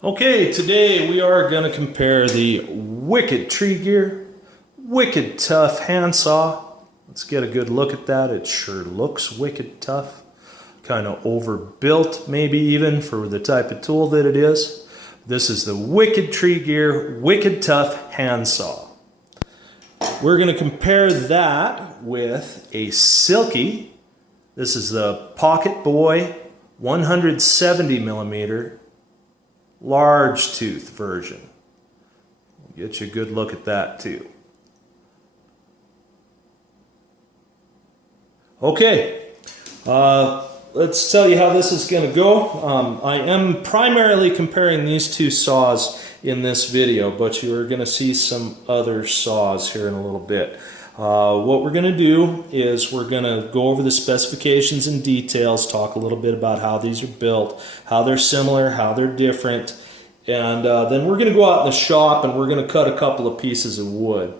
Okay, today we are going to compare the Wicked Tree Gear, Wicked Tough Handsaw. Let's get a good look at that. It sure looks wicked tough. Kind of overbuilt maybe even for the type of tool that it is. This is the Wicked Tree Gear, Wicked Tough Handsaw. We're going to compare that with a Silky. This is the Pocketboy 170 millimeter large tooth version. We'll get you a good look at that too. Okay, let's tell you how this is going to go. I am primarily comparing these two saws in this video, but you are going to see some other saws here in a little bit. What we're going to do is we're going to go over the specifications and details, talk a little bit about how these are built, how they're similar, how they're different, and then we're going to go out in the shop and we're going to cut a couple of pieces of wood.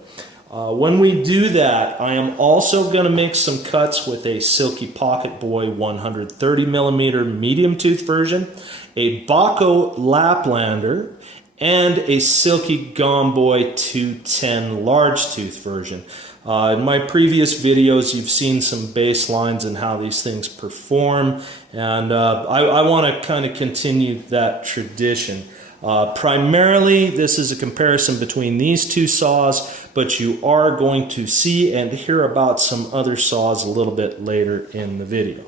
When we do that, I am also going to make some cuts with a Silky Pocketboy 130 millimeter medium tooth version, a Bahco Laplander, and a Silky Gomboy 210 large tooth version. In my previous videos, you've seen some baselines and how these things perform, and I want to kind of continue that tradition. Primarily, this is a comparison between these two saws, but you are going to see and hear about some other saws a little bit later in the video.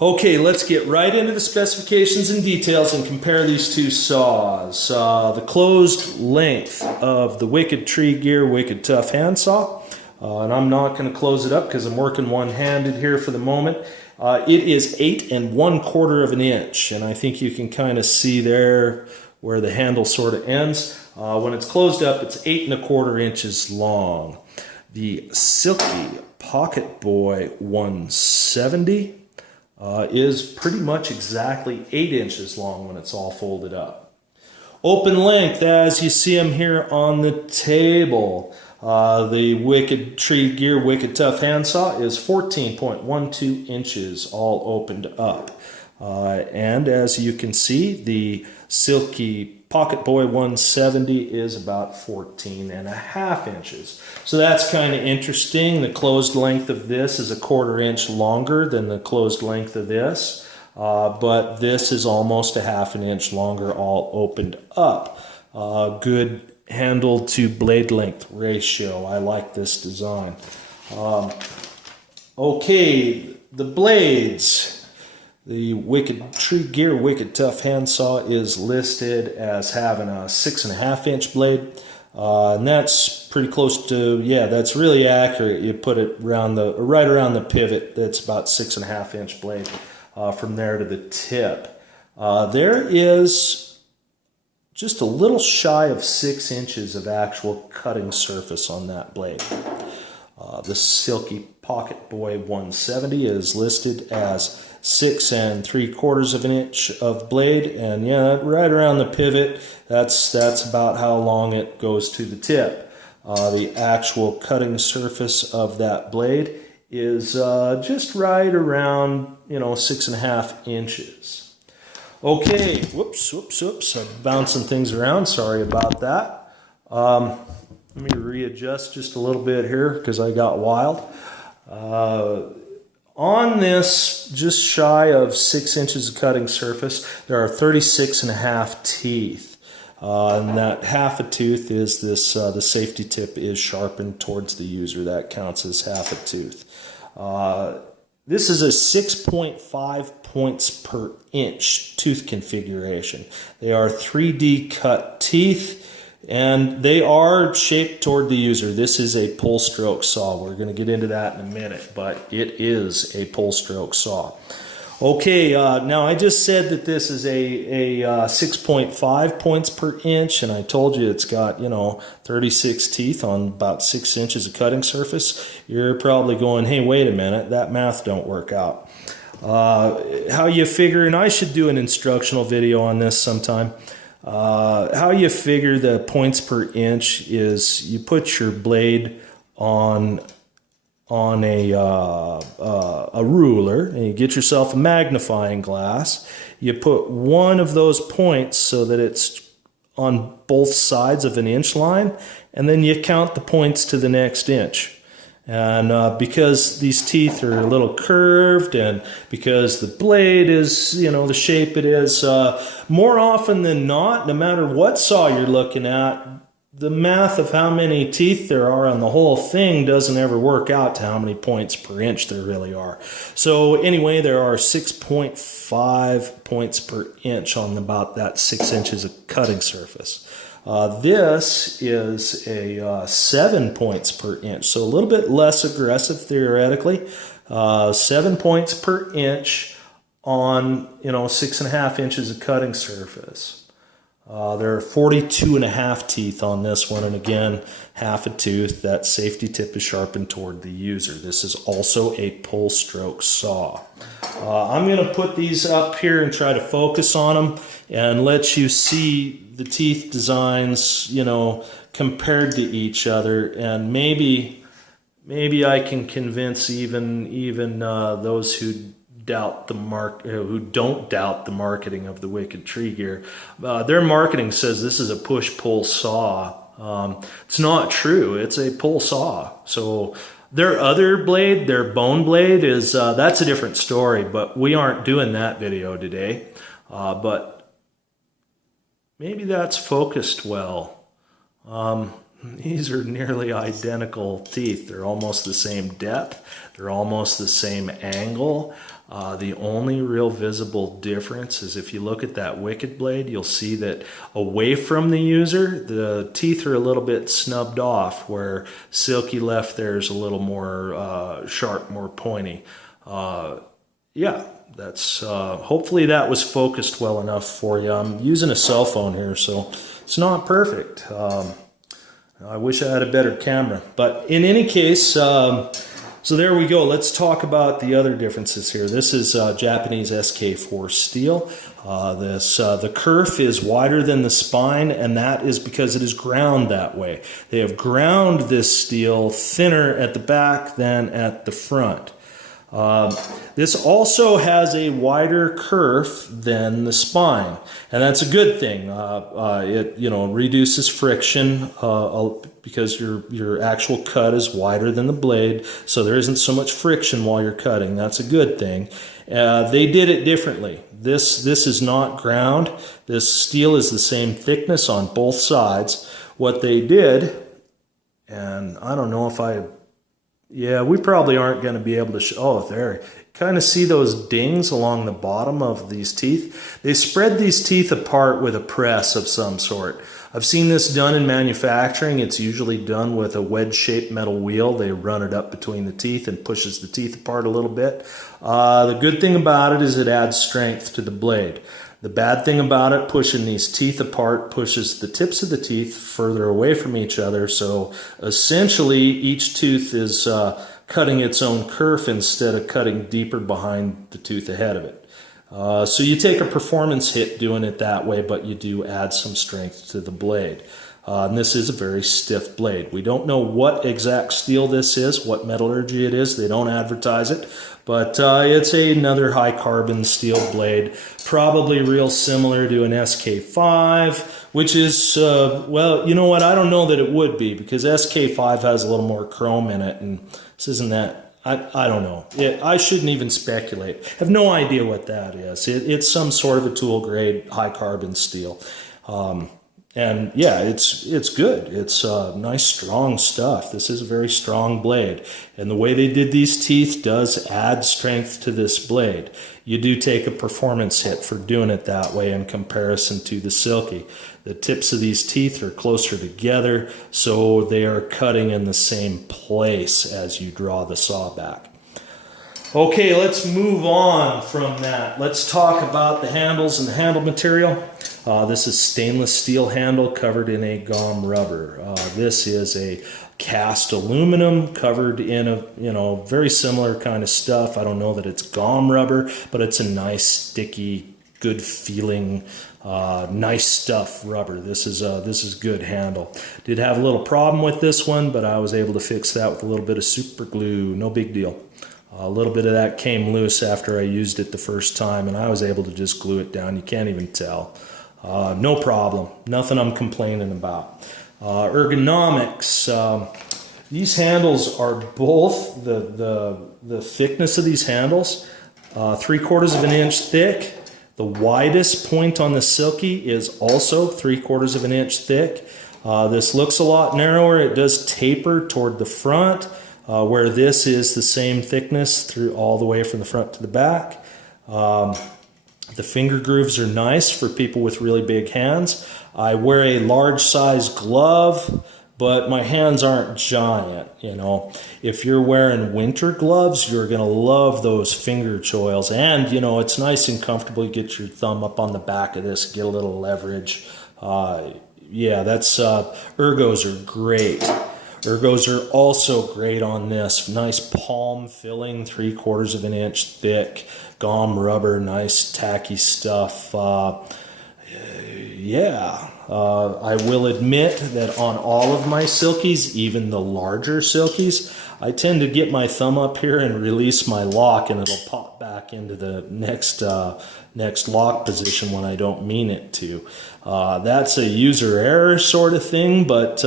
Okay, let's get right into the specifications and details and compare these two saws. The closed length of the Wicked Tree Gear Wicked Tough Handsaw, and I'm not going to close it up because I'm working one-handed here for the moment. It is 8 1/4 of an inch, and I think you can kind of see there where the handle sort of ends. When it's closed up, it's 8 1/4 inches long. The Silky Pocketboy 170 is pretty much exactly 8 inches long when it's all folded up. Open length, as you see them here on the table. The Wicked Tree Gear Wicked Tough Handsaw is 14.12 inches all opened up. And as you can see, the Silky Pocketboy 170 is about 14.5 inches. So that's kind of interesting. The closed length of this is 1/4 inch longer than the closed length of this, but this is almost 1/2 inch longer all opened up. Good handle to blade length ratio. I like this design. Okay, the blades. The Wicked Tree Gear Wicked Tough Handsaw is listed as having a 6.5 inch blade. And that's pretty close to, yeah, that's really accurate. You put it right around the pivot, that's about 6.5 inch blade from there to the tip. There is just a little shy of 6 inches of actual cutting surface on that blade. The Silky Pocketboy 170 is listed as 6 3/4 of an inch of blade, and yeah, right around the pivot, that's about how long it goes to the tip. The actual cutting surface of that blade is just right around, 6.5 inches. Okay, whoops, I'm bouncing things around, sorry about that. Let me readjust just a little bit here because I got wild. On this, just shy of 6 inches of cutting surface, there are 36.5 teeth. And that half a tooth is this, the safety tip is sharpened towards the user. That counts as half a tooth. This is a 6.5 points per inch tooth configuration. They are 3D cut teeth, and they are shaped toward the user. This is a pull stroke saw. We're going to get into that in a minute, but it is a pull stroke saw. Okay, now I just said that this is a 6.5 points per inch, and I told you it's got, 36 teeth on about 6 inches of cutting surface. You're probably going, hey, wait a minute, that math don't work out. How you figure, and I should do an instructional video on this sometime. How you figure the points per inch is you put your blade on on a ruler, and you get yourself a magnifying glass. You put one of those points so that it's on both sides of an inch line, and then you count the points to the next inch. And because these teeth are a little curved, and because the blade is, you know, the shape it is, more often than not, no matter what saw you're looking at, the math of how many teeth there are on the whole thing doesn't ever work out to how many points per inch there really are. So anyway, there are 6.5 points per inch on about that 6 inches of cutting surface. This is a 7 points per inch, so a little bit less aggressive theoretically. 7 points per inch on, you know, 6.5 inches of cutting surface. There are 42.5 teeth on this one, and again, half a tooth. That safety tip is sharpened toward the user. This is also a pull stroke saw. I'm going to put these up here and try to focus on them and let you see the teeth designs, you know, compared to each other, and maybe I can convince even those who don't doubt the marketing of the Wicked Tree Gear. Their marketing says this is a push-pull saw. It's not true. It's a pull saw. So their other blade, their bone blade, is that's a different story, but we aren't doing that video today. But maybe that's focused well. These are nearly identical teeth. They're almost the same depth. They're almost the same angle. The only real visible difference is if you look at that Wicked blade, you'll see that away from the user, the teeth are a little bit snubbed off, where Silky left there is a little more sharp, more pointy. Yeah, that's hopefully that was focused well enough for you. I'm using a cell phone here, so it's not perfect. I wish I had a better camera, but in any case, so there we go. Let's talk about the other differences here. This is Japanese SK4 steel. The kerf is wider than the spine, and that is because it is ground that way. They have ground this steel thinner at the back than at the front. This also has a wider kerf than the spine, and that's a good thing. It reduces friction because your actual cut is wider than the blade, so there isn't so much friction while you're cutting. That's a good thing. They did it differently. This is not ground. This steel is the same thickness on both sides. What they did, and I don't know if we probably aren't going to be able to show. Oh, there. Kind of see those dings along the bottom of these teeth? They spread these teeth apart with a press of some sort. I've seen this done in manufacturing. It's usually done with a wedge-shaped metal wheel. They run it up between the teeth and pushes the teeth apart a little bit. The good thing about it is it adds strength to the blade. The bad thing about it, pushing these teeth apart, pushes the tips of the teeth further away from each other. So essentially, each tooth is cutting its own kerf instead of cutting deeper behind the tooth ahead of it. So you take a performance hit doing it that way, but you do add some strength to the blade. And this is a very stiff blade. We don't know what exact steel this is, what metallurgy it is. They don't advertise it, but it's another high carbon steel blade, probably real similar to an SK5, which is, well, you know what? I don't know that it would be, because SK5 has a little more chrome in it, and this isn't that. I don't know. I shouldn't even speculate. I have no idea what that is. It's some sort of a tool grade high carbon steel. And yeah, it's good. It's nice, strong stuff. This is a very strong blade. And the way they did these teeth does add strength to this blade. You do take a performance hit for doing it that way in comparison to the Silky. The tips of these teeth are closer together, so they are cutting in the same place as you draw the saw back. Okay, let's move on from that. Let's talk about the handles and the handle material. This is stainless steel handle covered in a gum rubber. This is a cast aluminum covered in a very similar kind of stuff. I don't know that it's gum rubber, but it's a nice, sticky, good feeling Nice stuff rubber. This is good handle. Did have a little problem with this one, but I was able to fix that with a little bit of super glue. No big deal. A little bit of that came loose after I used it the first time, and I was able to just glue it down. You can't even tell. No problem. Nothing I'm complaining about. Ergonomics. These handles are both the thickness of these handles, 3/4 of an inch thick. The widest point on the Silky is also 3/4 of an inch thick. This looks a lot narrower. It does taper toward the front, where this is the same thickness through all the way from the front to the back. The finger grooves are nice for people with really big hands. I wear a large size glove, but my hands aren't giant, you know. If you're wearing winter gloves, you're gonna love those finger choils. And, you know, it's nice and comfortable. You get your thumb up on the back of this, get a little leverage. Yeah, that's, ergos are great. Ergos are also great on this. Nice palm filling, 3/4 of an inch thick. Gom rubber, nice tacky stuff. Yeah, I will admit that on all of my Silkies, even the larger Silkies, I tend to get my thumb up here and release my lock, and it'll pop back into the next lock position when I don't mean it to. That's a user error sort of thing, but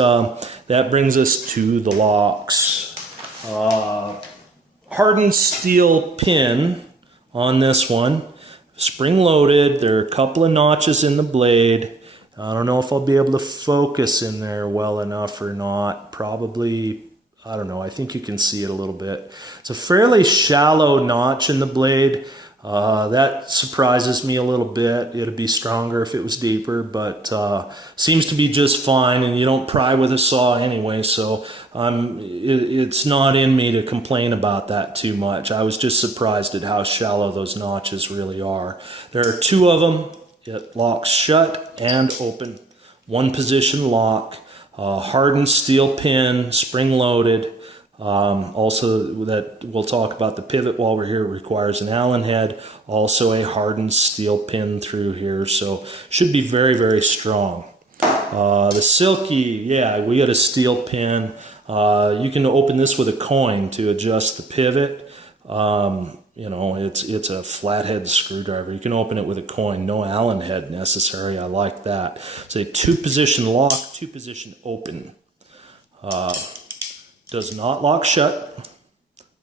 that brings us to the locks. Hardened steel pin on this one. Spring loaded. There are a couple of notches in the blade. I don't know if I'll be able to focus in there well enough or not. Probably, I don't know. I think you can see it a little bit. It's a fairly shallow notch in the blade. That surprises me a little bit. It'd be stronger if it was deeper, but seems to be just fine, and you don't pry with a saw anyway, so it's not in me to complain about that too much. I was just surprised at how shallow those notches really are. There are 2 of them. It locks shut and open. 1 position lock. Hardened steel pin, spring loaded. Also, that we'll talk about the pivot while we're here. It requires an Allen head, also a hardened steel pin through here, so should be very, very strong. The Silky, yeah, we got a steel pin. You can open this with a coin to adjust the pivot. You know, it's a flathead screwdriver. You can open it with a coin. No Allen head necessary. I like that. It's a 2-position lock, 2-position open. Does not lock shut,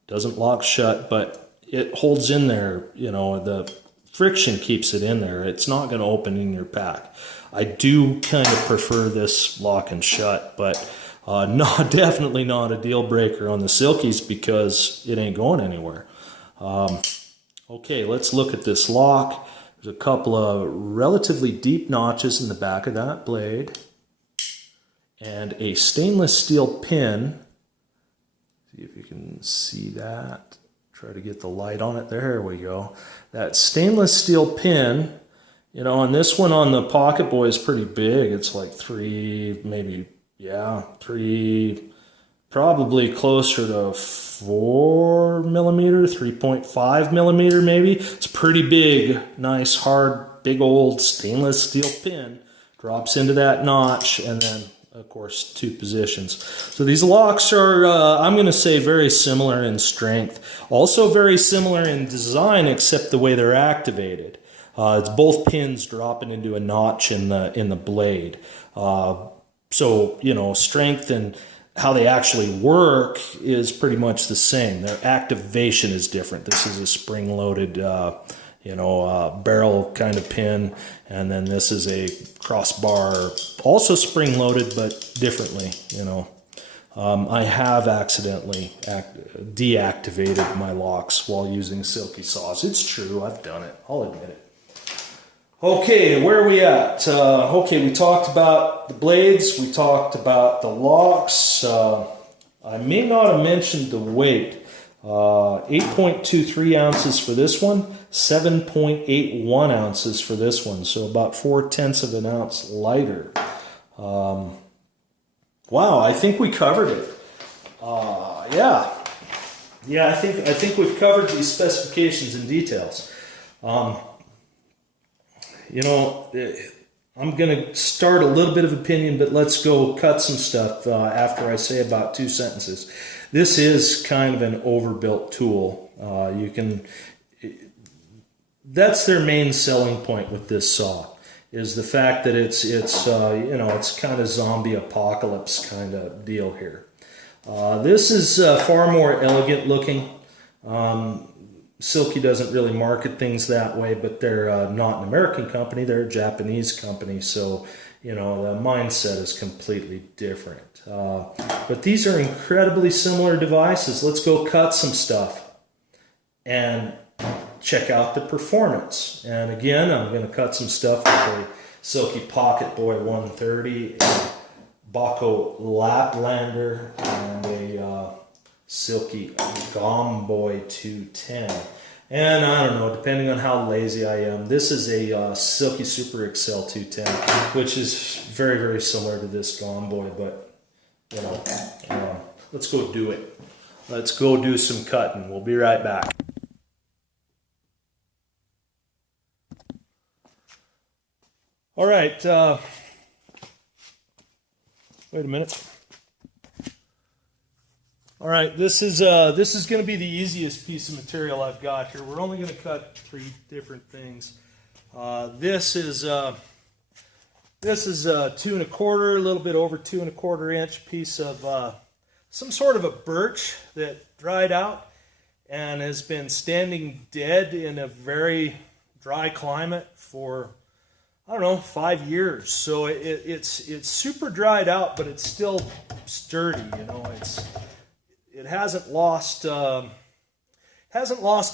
doesn't lock shut, but it holds in there, you know, the friction keeps it in there. It's not going to open in your pack. I do kind of prefer this lock and shut, but definitely not a deal breaker on the Silkies because it ain't going anywhere. Okay, let's look at this lock. There's a couple of relatively deep notches in the back of that blade and a stainless steel pin. See if you can see that. Try to get the light on it. There we go. That stainless steel pin, you know, and this one on the Pocketboy is pretty big. It's like 3, maybe, yeah, 3, probably closer to 4 millimeter, 3.5 millimeter maybe. It's pretty big, nice, hard, big old stainless steel pin. Drops into that notch, and then of course 2 positions. So these locks are, I'm going to say, very similar in strength. Also very similar in design, except the way they're activated. It's both pins dropping into a notch in the blade. So, you know, strength and how they actually work is pretty much the same. Their activation is different. This is a spring-loaded, you know, barrel kind of pin, and then this is a crossbar, also spring-loaded, but differently, you know. I have accidentally deactivated my locks while using Silky saws. It's true, I've done it, I'll admit it. Okay, where are we at? Okay, we talked about the blades, we talked about the locks. I may not have mentioned the weight. 8.23 ounces for this one, 7.81 ounces for this one, so about 4/10 of an ounce lighter. Wow, I think we covered it. Yeah, I think we've covered these specifications and details. you know, I'm going to start a little bit of opinion, but let's go cut some stuff after I say about 2 sentences. This is kind of an overbuilt tool. That's their main selling point with this saw, is the fact that it's kind of zombie apocalypse kind of deal here. This is far more elegant looking. Silky doesn't really market things that way, but they're not an American company, they're a Japanese company, so you know the mindset is completely different. But these are incredibly similar devices. Let's go cut some stuff and check out the performance. And again, I'm going to cut some stuff with a Silky Pocketboy 130, a Bahco Laplander, and a Silky Gomboy 210. And I don't know, depending on how lazy I am, this is a Silky Super Excel 210, which is very, very similar to this Gomboy, but you know, let's go do it. Let's go do some cutting. We'll be right back. All right, wait a minute. All right, this is going to be the easiest piece of material I've got here. We're only going to cut 3 different things. This is 2 1/4, a little bit over 2 1/4 inch piece of some sort of a birch that dried out and has been standing dead in a very dry climate for, I don't know, 5 years. So it's super dried out, but it's still sturdy. You know, it hasn't lost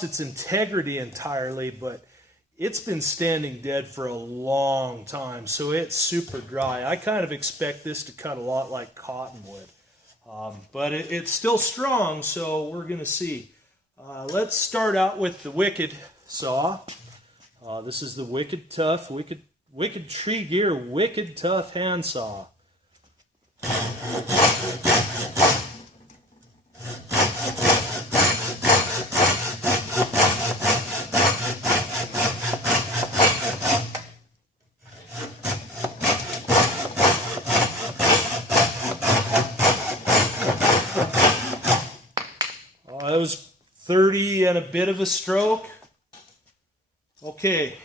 its integrity entirely, but it's been standing dead for a long time. So it's super dry. I kind of expect this to cut a lot like cottonwood, but it's still strong. So we're going to see. Let's start out with the Wicked saw. This is the Wicked Tree Gear Wicked Tough handsaw. That was 30 and a bit of a stroke. Okay.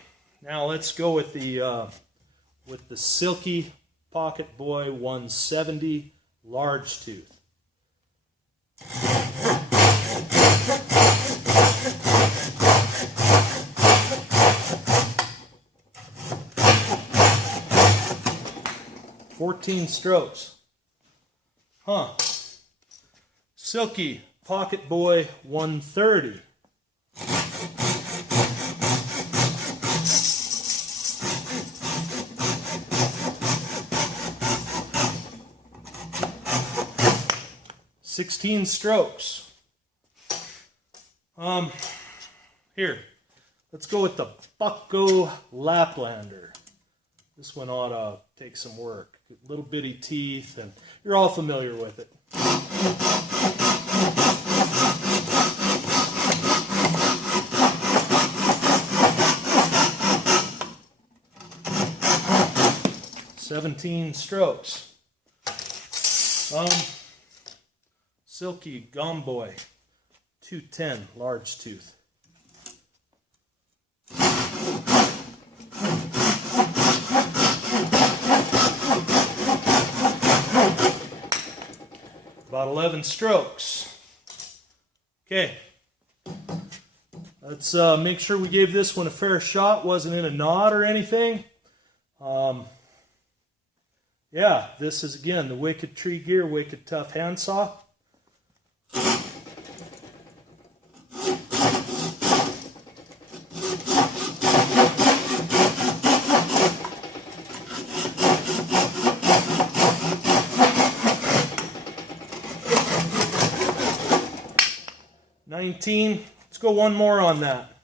Now let's go with the Silky Pocketboy 170 large tooth. "14 strokes. Huh. Silky Pocketboy 130. "16 strokes. Here, let's go with the Bahco Laplander. This one ought to take some work. Little bitty teeth, and you're all familiar with it. "17 strokes. Silky Gomboy 210 large tooth. About 11 strokes. Okay. Let's make sure we gave this one a fair shot. Wasn't in a knot or anything. Yeah, this is again the Wicked Tree Gear Wicked Tough handsaw. Let's go one more on that.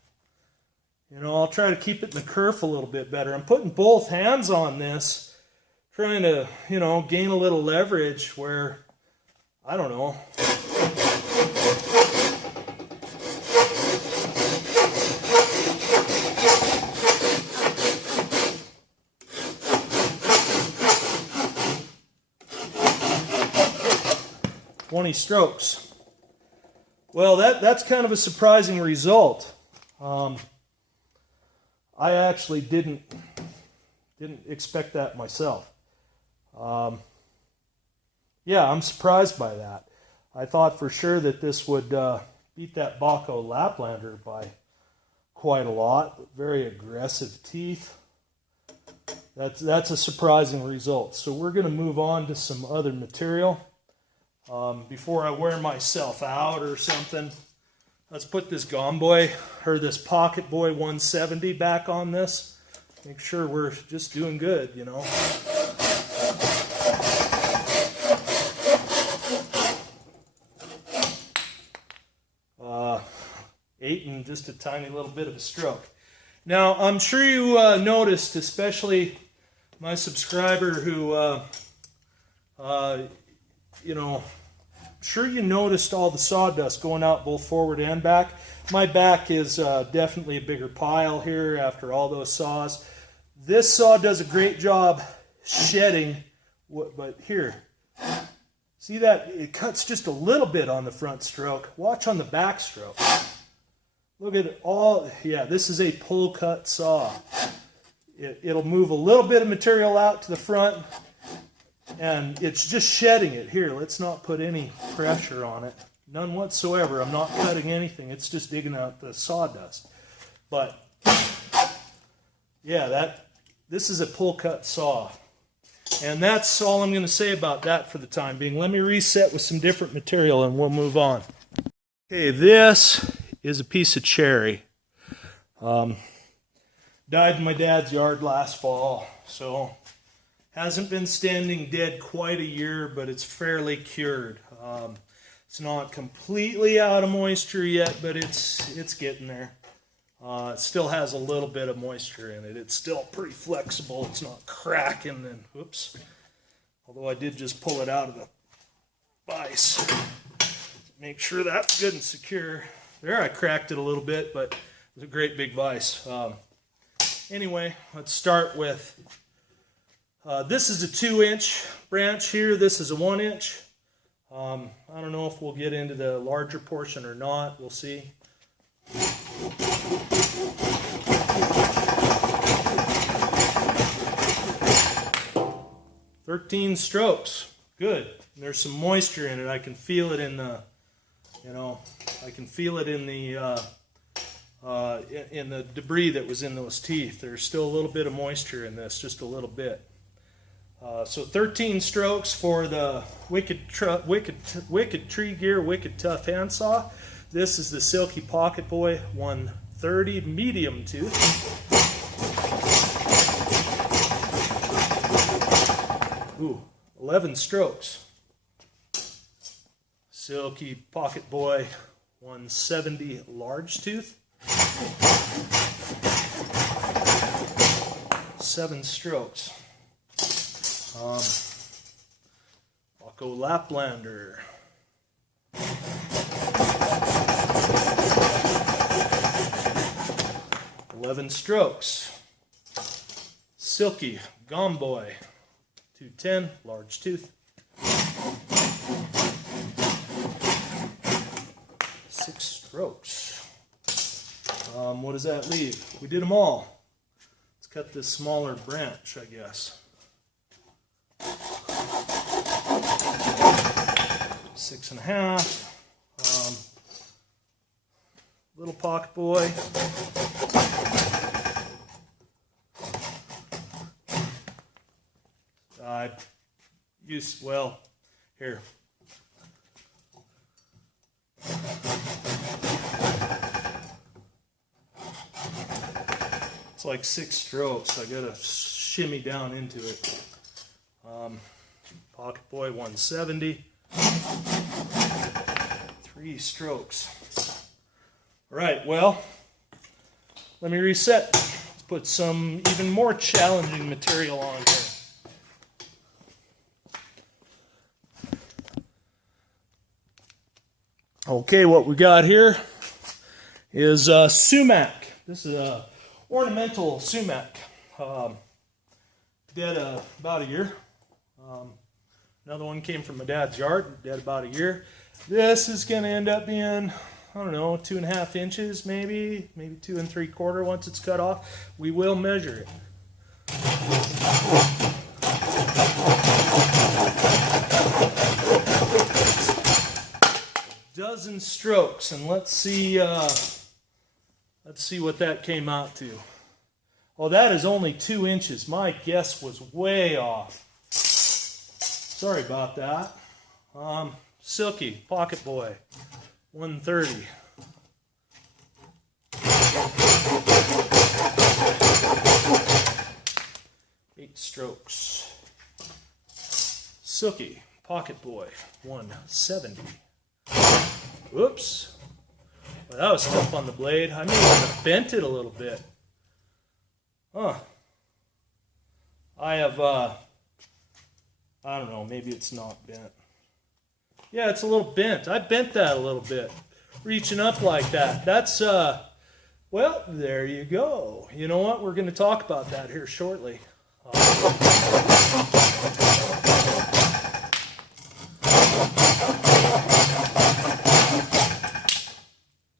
You know, I'll try to keep it in the kerf a little bit better. I'm putting both hands on this, trying to, you know, gain a little leverage where, I don't know. 20 strokes. Well, that's kind of a surprising result. I actually didn't expect that myself. Yeah, I'm surprised by that. I thought for sure that this would beat that Bahco Laplander by quite a lot. Very aggressive teeth. That's a surprising result. So we're going to move on to some other material. Before I wear myself out or something, let's put this Gomboy, or this Pocketboy 170 back on this. Make sure we're just doing good, you know. Eight and just a tiny little bit of a stroke. Now, I'm sure you noticed, especially my subscriber who, you know, I'm sure you noticed all the sawdust going out both forward and back. My back is definitely a bigger pile here after all those saws. This saw does a great job shedding, but here, see that? It cuts just a little bit on the front stroke. Watch on the back stroke. Look at it all. Yeah, this is a pull cut saw. It'll move a little bit of material out to the front, and it's just shedding it. Here, let's not put any pressure on it. None whatsoever. I'm not cutting anything. It's just digging out the sawdust. But, yeah, this is a pull cut saw. And that's all I'm going to say about that for the time being. Let me reset with some different material and we'll move on. Okay, this is a piece of cherry. Died in my dad's yard last fall, so hasn't been standing dead quite a year, but it's fairly cured. It's not completely out of moisture yet, but it's getting there. It still has a little bit of moisture in it. It's still pretty flexible. It's not cracking and whoops. Although I did just pull it out of the vise. Make sure that's good and secure. There, I cracked it a little bit, but it was a great big vise. Anyway, let's start with, this is a 2-inch branch here. This is a 1-inch. I don't know if we'll get into the larger portion or not. We'll see. 13 strokes. Good. And there's some moisture in it. I can feel it in the, you know, I can feel it in the debris that was in those teeth. There's still a little bit of moisture in this, just a little bit. So 13 strokes for the Wicked Tree Gear, Wicked Tough handsaw. This is the Silky Pocketboy 130 medium tooth. Ooh, 11 strokes. Silky Pocketboy 170 large tooth. 7 strokes. Bahco Laplander. 11 strokes. Silky Gomboy 210 large tooth. 6 strokes. What does that leave? We did them all. Let's cut this smaller branch, I guess. 6.5. Little Pocketboy. I used, well, here. It's like 6 strokes. I gotta shimmy down into it. Pocketboy 170. 3 strokes. All right, well, let me reset. Let's put some even more challenging material on here. Okay, what we got here is Sumac. This is a ornamental Sumac. Dead about a year. Another one came from my dad's yard, dead about a year. This is going to end up being, I don't know, 2.5 inches maybe 2 3/4 once it's cut off. We will measure it. Dozen strokes, and let's see what that came out to. Oh, that is only 2 inches. My guess was way off. Sorry about that. Silky Pocketboy, 130. Eight strokes. Silky Pocketboy, 170. Whoops. Well, that was tough on the blade. I may have bent it a little bit. Huh. I have, I don't know, maybe it's not bent. Yeah, it's a little bent. I bent that a little bit. Reaching up like that. That's, well, there you go. You know what? We're going to talk about that here shortly.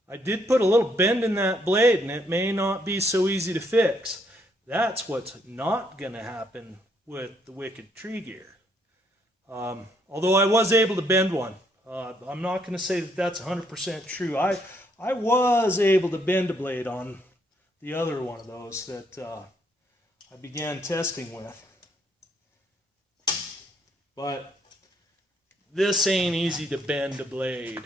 I did put a little bend in that blade, and it may not be so easy to fix. That's what's not going to happen with the Wicked tree gear. Although I was able to bend one. I'm not going to say that that's 100% true. I was able to bend a blade on the other one of those that I began testing with. But this ain't easy to bend a blade.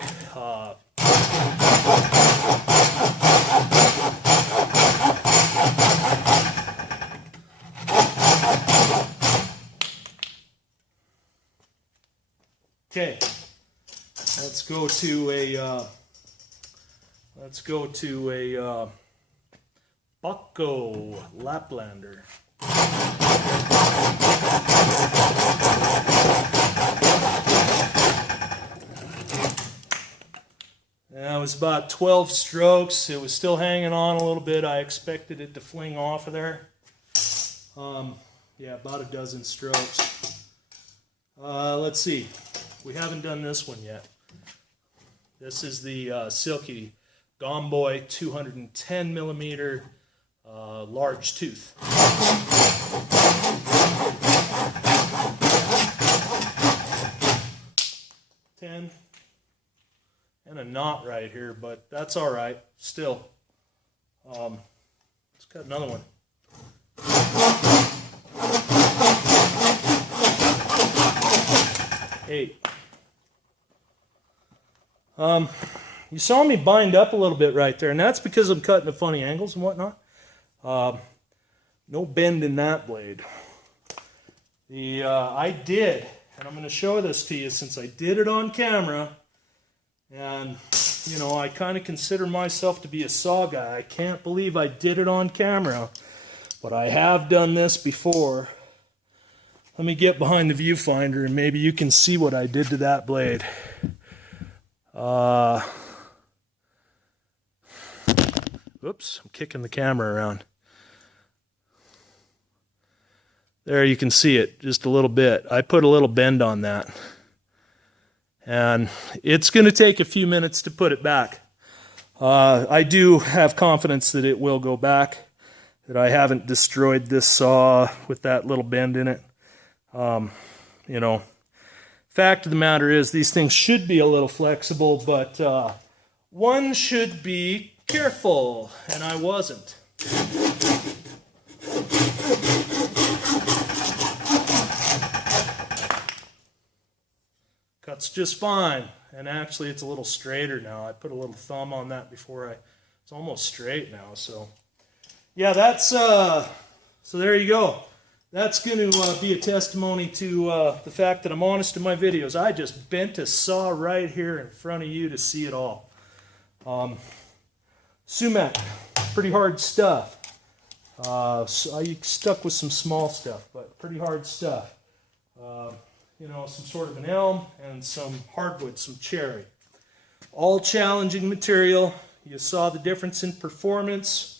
Okay, let's go to a Bahco Laplander. That was about 12 strokes. It was still hanging on a little bit. I expected it to fling off of there. Yeah, about a dozen strokes. Let's see. We haven't done this one yet. This is the Silky Gomboy 210 millimeter large tooth. 10 and a knot right here, but that's all right. Still, let's cut another one. Eight. You saw me bind up a little bit right there, and that's because I'm cutting at funny angles and whatnot. No bend in that blade. I did, and I'm going to show this to you since I did it on camera, and you know, I kind of consider myself to be a saw guy. I can't believe I did it on camera, but I have done this before. Let me get behind the viewfinder and maybe you can see what I did to that blade. Oops, I'm kicking the camera around. There you can see it, just a little bit. I put a little bend on that. And it's going to take a few minutes to put it back. I do have confidence that it will go back, that I haven't destroyed this saw with that little bend in it. You know, fact of the matter is these things should be a little flexible, but one should be careful, and I wasn't. Cuts just fine, and actually it's a little straighter now. I put a little thumb on that before it's almost straight now. So yeah, that's so there you go. That's going to be a testimony to the fact that I'm honest in my videos. I just bent a saw right here in front of you to see it all. Sumac, pretty hard stuff. So I stuck with some small stuff, but pretty hard stuff. You know, some sort of an elm and some hardwood, some cherry. All challenging material. You saw the difference in performance.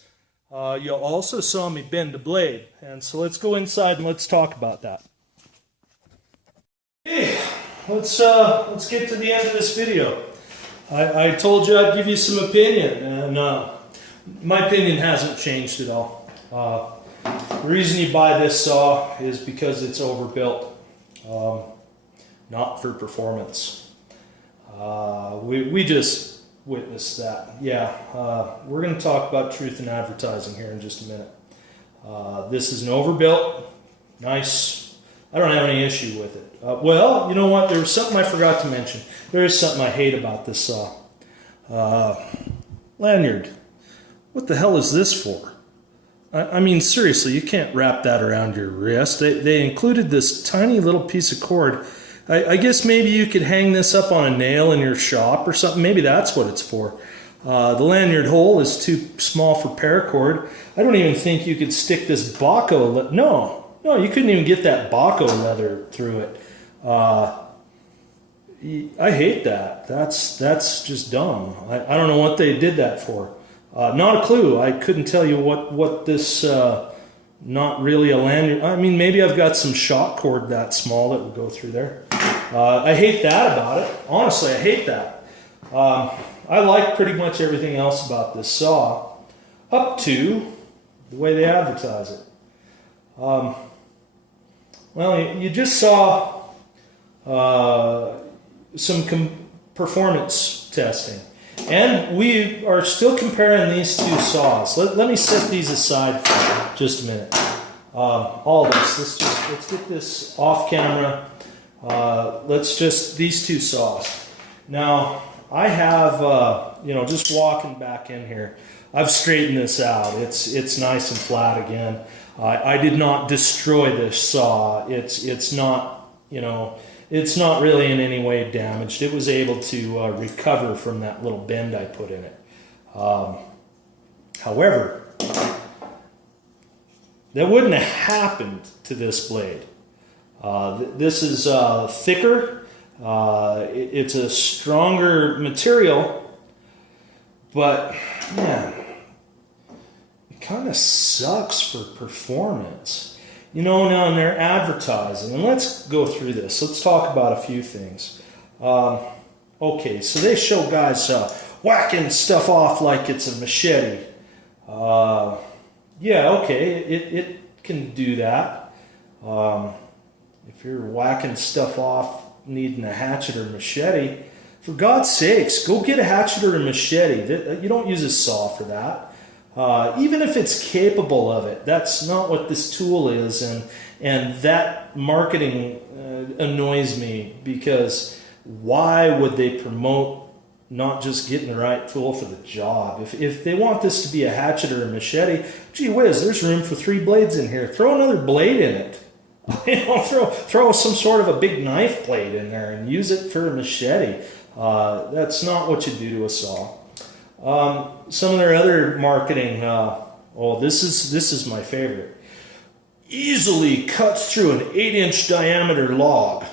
You also saw me bend the blade. And so let's go inside and let's talk about that. Okay, let's get to the end of this video. I told you I'd give you some opinion, and my opinion hasn't changed at all. The reason you buy this saw is because it's overbuilt, not for performance. We just witnessed that. Yeah, we're going to talk about truth in advertising here in just a minute. This is an overbuilt, nice. I don't have any issue with it. Well, you know what? There was something I forgot to mention. There is something I hate about this saw. Lanyard. What the hell is this for? I mean, seriously, you can't wrap that around your wrist. They included this tiny little piece of cord. I guess maybe you could hang this up on a nail in your shop or something. Maybe that's what it's for. The lanyard hole is too small for paracord. I don't even think you could stick this Bahco. No, you couldn't even get that Bahco leather through it. I hate that. That's just dumb. I don't know what they did that for. Not a clue. I couldn't tell you what this, not really a lanyard. I mean, maybe I've got some shock cord that small that would go through there. I hate that about it. Honestly, I hate that. I like pretty much everything else about this saw, up to the way they advertise it. Well, you just saw some performance testing. And we are still comparing these two saws. Let me set these aside for just a minute. All of this. Let's get this off camera. These two saws. Now, I have, just walking back in here, I've straightened this out. It's nice and flat again. I did not destroy this saw. It's not, it's not really in any way damaged. It was able to recover from that little bend I put in it. However, that wouldn't have happened to this blade. This is thicker. It's a stronger material, but man, it kind of sucks for performance. Now in their advertising, and let's go through this. Let's talk about a few things. Okay, so they show guys whacking stuff off like it's a machete. Yeah, okay, it can do that. If you're whacking stuff off needing a hatchet or machete, for God's sakes, go get a hatchet or a machete. You don't use a saw for that. Even if it's capable of it, that's not what this tool is, and that marketing annoys me, because why would they promote not just getting the right tool for the job? If they want this to be a hatchet or a machete, gee whiz, there's room for 3 blades in here. Throw another blade in it. Throw some sort of a big knife blade in there and use it for a machete. That's not what you do to a saw. Some of their other marketing, this is my favorite. Easily cuts through an 8-inch diameter log.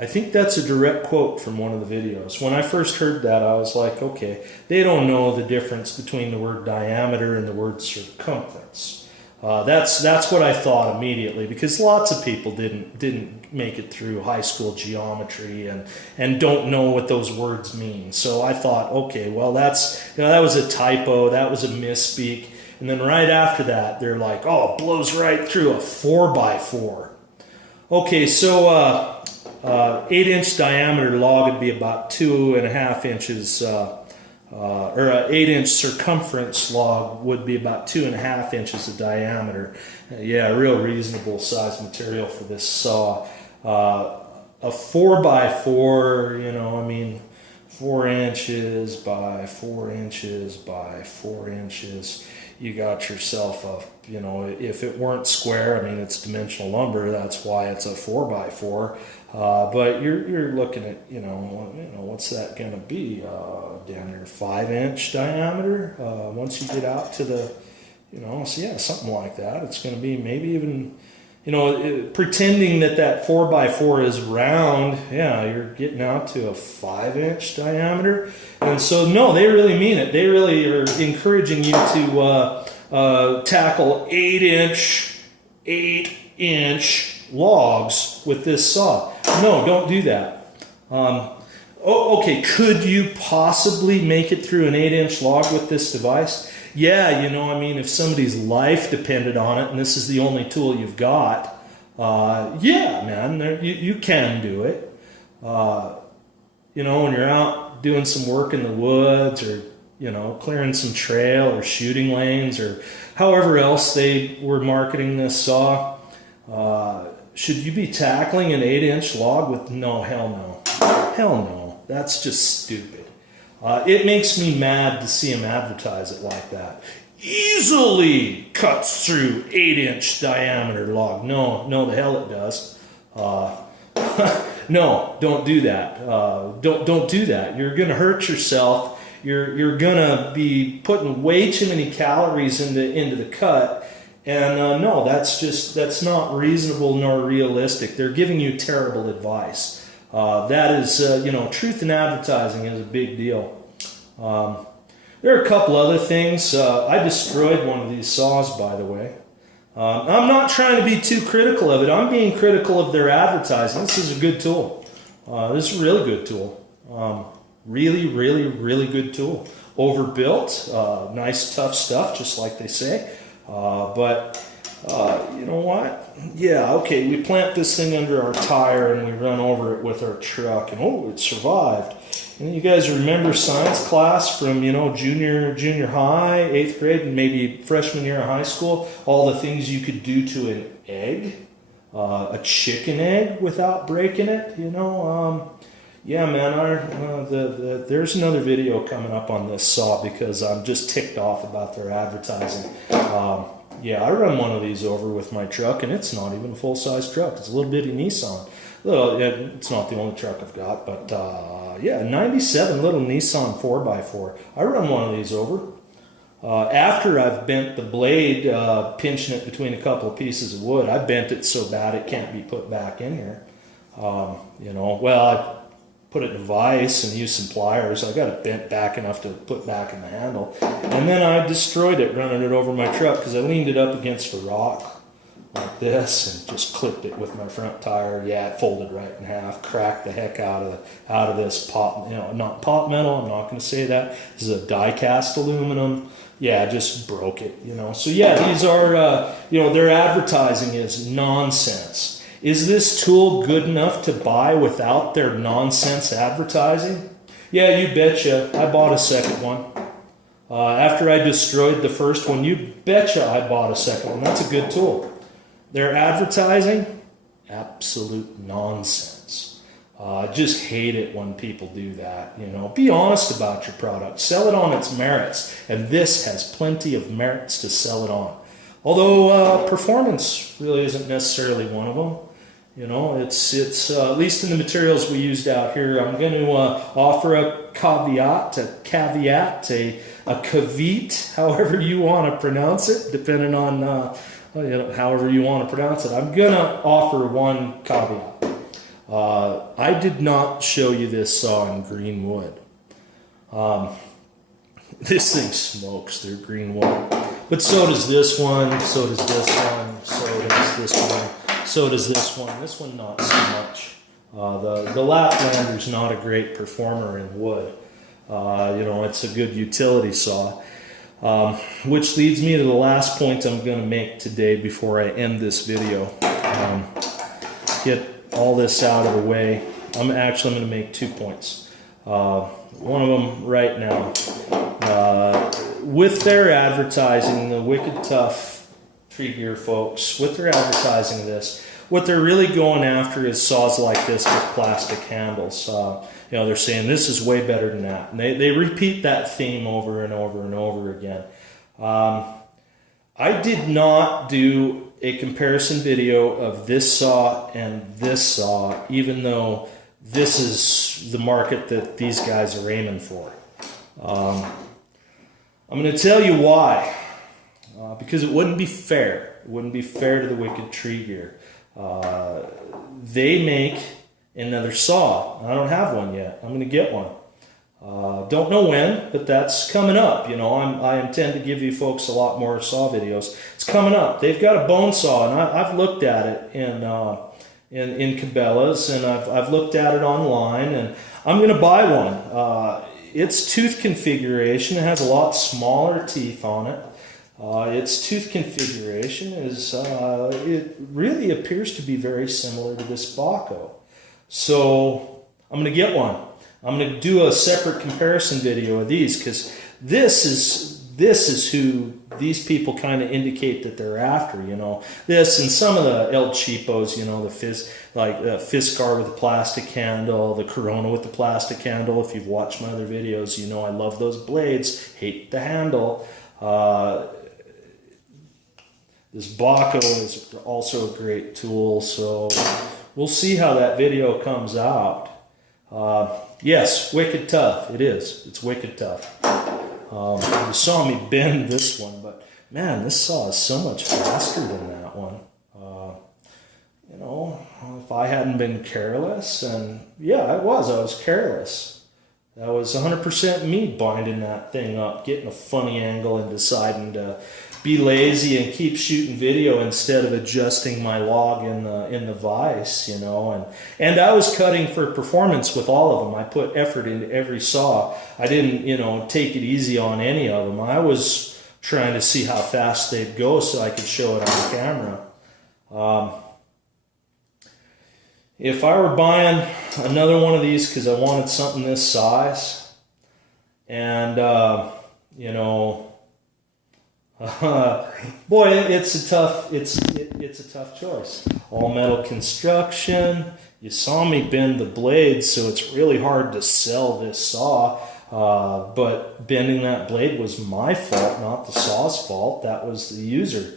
I think that's a direct quote from one of the videos. When I first heard that, I was like, okay, they don't know the difference between the word diameter and the word circumference. That's what I thought immediately, because lots of people didn't make it through high school geometry and don't know what those words mean. So I thought, okay, well that was a typo, that was a misspeak. And then right after that, they're like, oh, it blows right through a 4x4. Okay, so 8-inch diameter log would be about 2.5 inches. Or an 8-inch circumference log would be about 2.5 inches of diameter. Yeah, a real reasonable size material for this saw. A 4x4, 4 inches by 4 inches by 4 inches. You got yourself a, if it weren't square, it's dimensional lumber, that's why it's a 4x4. But you're looking at, what's that going to be? Down near 5-inch diameter. Once you get out to the, so yeah, something like that. It's going to be maybe even, pretending that 4x4 is round. Yeah, you're getting out to a 5-inch diameter. And so, no, they really mean it. They really are encouraging you to tackle 8-inch logs with this saw. No, don't do that. Okay, could you possibly make it through an 8-inch log with this device? Yeah, you know, I mean, if somebody's life depended on it and this is the only tool you've got, yeah, man, you can do it. You know, when you're out doing some work in the woods or, you know, clearing some trail or shooting lanes or however else they were marketing this saw, should you be tackling an 8-inch log with, no, hell no. Hell no. That's just stupid. It makes me mad to see them advertise it like that. Easily cuts through 8-inch diameter log. No, the hell it does. No, don't do that. Don't do that. You're going to hurt yourself. You're going to be putting way too many calories into the cut. And no, that's not reasonable nor realistic. They're giving you terrible advice. That is, you know, truth in advertising is a big deal. There are a couple other things. I destroyed one of these saws, by the way. I'm not trying to be too critical of it. I'm being critical of their advertising. This is a good tool. This is a really good tool. Really, really, really good tool. Overbuilt, nice tough stuff, just like they say. But you know what? Yeah, okay, we plant this thing under our tire and we run over it with our truck, and oh, it survived. And you guys remember science class from, you know, junior high, 8th grade, and maybe freshman year of high school, all the things you could do to an egg, a chicken egg without breaking it, you know. Yeah, man, there's another video coming up on this saw because I'm just ticked off about their advertising. Yeah, I run one of these over with my truck, and it's not even a full-size truck. It's a little bitty Nissan. It's not the only truck I've got, but yeah, 97 little Nissan 4x4. I run one of these over. After I've bent the blade, pinching it between a couple of pieces of wood, I bent it so bad it can't be put back in here. You know, well, I put it in a vise and used some pliers. I got it bent back enough to put back in the handle. And then I destroyed it running it over my truck because I leaned it up against a rock like this and just clipped it with my front tire. Yeah, it folded right in half, cracked the heck out of this pot, you know, not pot metal, I'm not going to say that. This is a die-cast aluminum. Yeah, just broke it, you know. So yeah, these are, you know, their advertising is nonsense. Is this tool good enough to buy without their nonsense advertising? Yeah, you betcha. I bought a second one. After I destroyed the first one, you betcha I bought a second one. That's a good tool. Their advertising? Absolute nonsense. I just hate it when people do that. You know, be honest about your product. Sell it on its merits. And this has plenty of merits to sell it on. Although performance really isn't necessarily one of them. You know, it's at least in the materials we used out here, I'm going to offer a caveat, a caveat, however you want to pronounce it, depending on, you know, however you want to pronounce it. I'm going to offer one caveat. I did not show you this saw in green wood. This thing smokes through green wood. But so does this one, so does this one, so does this one. So does this one. This one not so much. The Laplander's not a great performer in wood. You know, it's a good utility saw. Which leads me to the last point I'm going to make today before I end this video. Get all this out of the way. I'm going to make 2 points. One of them right now. With their advertising, the Wicked Tough Tree Gear folks, with their advertising of this, what they're really going after is saws like this with plastic handles. You know, they're saying this is way better than that. And they repeat that theme over and over and over again. I did not do a comparison video of this saw and this saw, even though this is the market that these guys are aiming for. I'm going to tell you why. Because it wouldn't be fair. It wouldn't be fair to the Wicked Tree Gear. They make another saw. I don't have one yet. I'm going to get one. Don't know when, but that's coming up. You know, I intend to give you folks a lot more saw videos. It's coming up. They've got a bone saw, and I've looked at it, and in Cabela's, and I've looked at it online, and I'm going to buy one. Its tooth configuration, it has a lot smaller teeth on it. Its tooth configuration is, it really appears to be very similar to this Bahco. So I'm going to get one. I'm going to do a separate comparison video of these, because this is who these people kind of indicate that they're after, you know. This and some of the El Cheapos, you know, the Fiskar with the plastic handle, the Corona with the plastic handle. If you've watched my other videos, you know I love those blades, hate the handle. This Bahco is also a great tool, so we'll see how that video comes out. Yes, wicked tough. It is. It's wicked tough. You saw me bend this one, but man, this saw is so much faster than that one. You know, if I hadn't been careless, and yeah, I was careless. That was 100% me binding that thing up, getting a funny angle and deciding to be lazy and keep shooting video instead of adjusting my log in the vise, you know. And I was cutting for performance with all of them. I put effort into every saw. I didn't, you know, take it easy on any of them. I was trying to see how fast they'd go so I could show it on camera. If I were buying another one of these because I wanted something this size, and you know, boy, it's a tough choice. All metal construction. You saw me bend the blade, so it's really hard to sell this saw. But bending that blade was my fault, not the saw's fault. That was the user.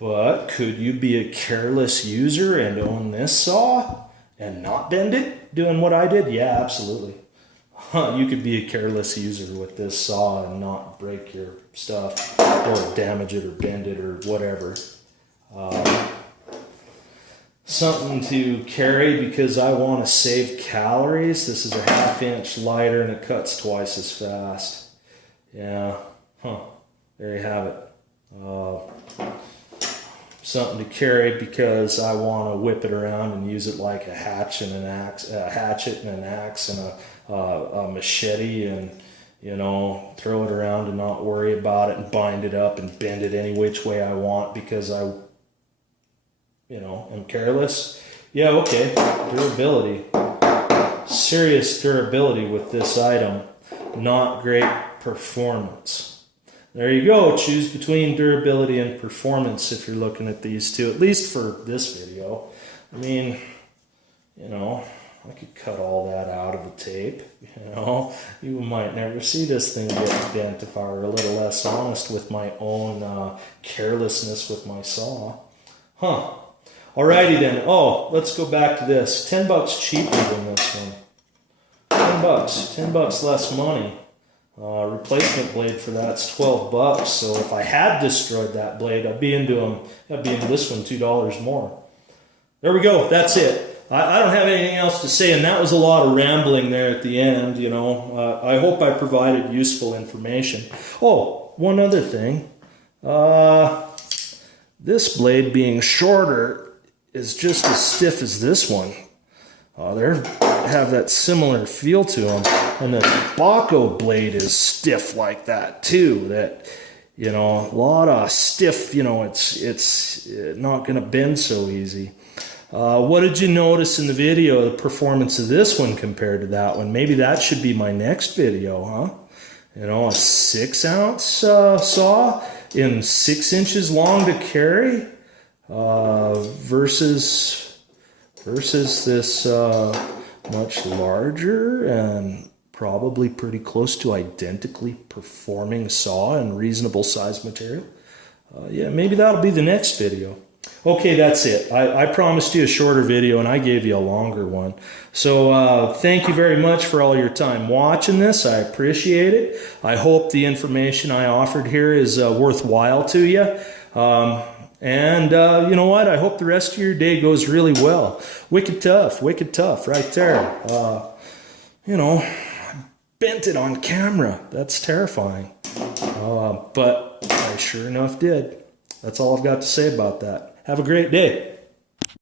But could you be a careless user and own this saw and not bend it, doing what I did? Yeah, absolutely. You could be a careless user with this saw and not break your stuff or damage it or bend it or whatever. Something to carry because I want to save calories. This is a 1/2 inch lighter and it cuts twice as fast. Yeah, there you have it. Something to carry because I want to whip it around and use it like a hatchet and an axe and a machete, and you know, throw it around and not worry about it and bind it up and bend it any which way I want because I, you know, am careless. Yeah, okay, durability, serious durability with this item, not great performance. There you go. Choose between durability and performance if you're looking at these two, at least for this video. I mean, you know, I could cut all that out of the tape, you know. You might never see this thing get bent if I were a little less honest with my own carelessness with my saw. Alrighty then. Oh, let's go back to this. $10 cheaper than this one. $10 less money. Replacement blade for that's $12. So if I had destroyed that blade, I'd be into this one $2 more. There we go. That's it. I don't have anything else to say, and that was a lot of rambling there at the end. You know, I hope I provided useful information. Oh, one other thing. This blade being shorter is just as stiff as this one. They have that similar feel to them, and the Bahco blade is stiff like that too. That, you know, a lot of stiff. You know, it's not going to bend so easy. What did you notice in the video, the performance of this one compared to that one? Maybe that should be my next video, huh? You know, a 6-ounce saw in 6 inches long to carry versus this much larger and probably pretty close to identically performing saw in reasonable size material. Yeah, maybe that'll be the next video. Okay, that's it. I promised you a shorter video and I gave you a longer one. So thank you very much for all your time watching this. I appreciate it. I hope the information I offered here is worthwhile to you. And you know what? I hope the rest of your day goes really well. Wicked tough right there. You know, I bent it on camera. That's terrifying. But I sure enough did. That's all I've got to say about that. Have a great day.